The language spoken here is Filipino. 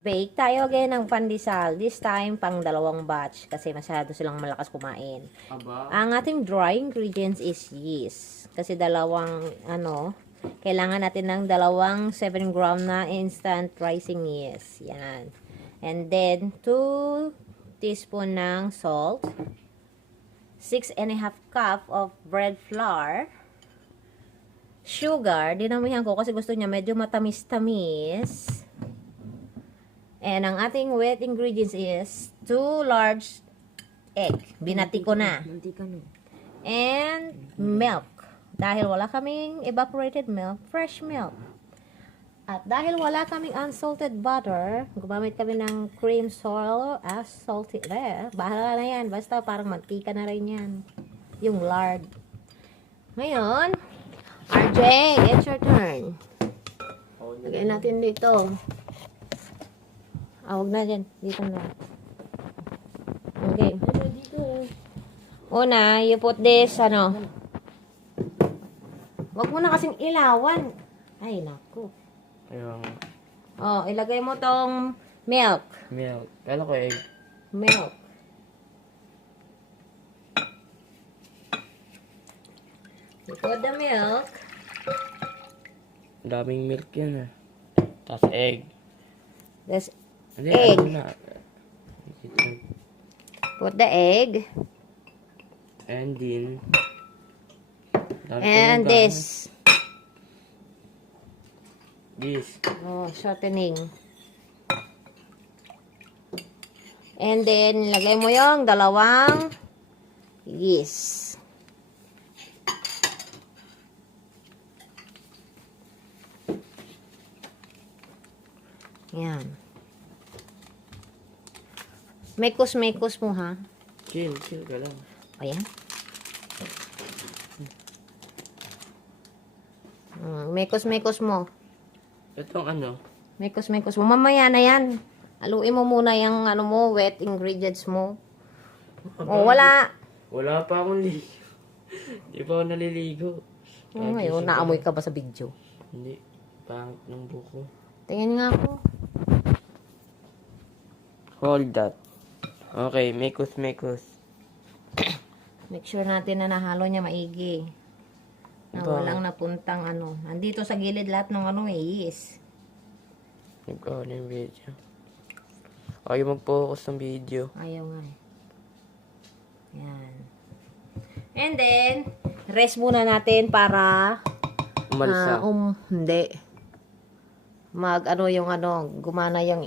Bake tayo again ng pandesal. This time, pang dalawang batch kasi masyado silang malakas kumain. Aba. Ang ating dry ingredients is yeast. Kasi kailangan natin ng dalawang 7 gram na instant rising yeast. Yan. And then, 2 teaspoon ng salt. 6½ cup of bread flour. Sugar, dinamihan ko kasi gusto niya medyo matamis-tamis. And ang ating wet ingredients is 2 large egg. Binati ko na. Mantika no. And milk. Dahil wala kaming evaporated milk, fresh milk. At dahil wala kaming unsalted butter, gumamit kami ng cream salty. Bahala na yan. Basta parang mantika na rin yan. Yung lard. Ngayon, RJ, it's your turn. Lagyan natin dito. Huwag na dyan. Dito na. Okay. Una, you put this, Huwag mo na kasing ilawan. Ay, naku. Ayun. Oh, ilagay mo tong milk. Milk. Kala ko egg. Milk. You put the milk. Daming milk yan Tapos egg. This Hindi, Egg. ano na. put the egg. And then. And this. This. Oh, shortening. And then, lagay mo yung dalawang yeast. Yan. Mekos mo, ha? Chill ka lang. Ayan. Mekos mo. Itong ano. Mekos mo. Mamaya na yan. Haluin mo muna yung wet ingredients mo. Oh, wala. Wala pa akong ligo. Di pa ako naliligo. Oh, ngayon, naamoy ka ba sa video? Hindi. Pangit ng buko. Tingin nga ako. Hold that. Okay, mekos. Make sure natin na nahalo niya maigi. Na Ito. walang napuntang Nandito sa gilid lahat ng yeast. Nagkaw na yung video. Ayaw mag-focus ng video. Ayaw nga eh. Yan. And then, rest muna natin para Umalsa. hindi. Gumana yung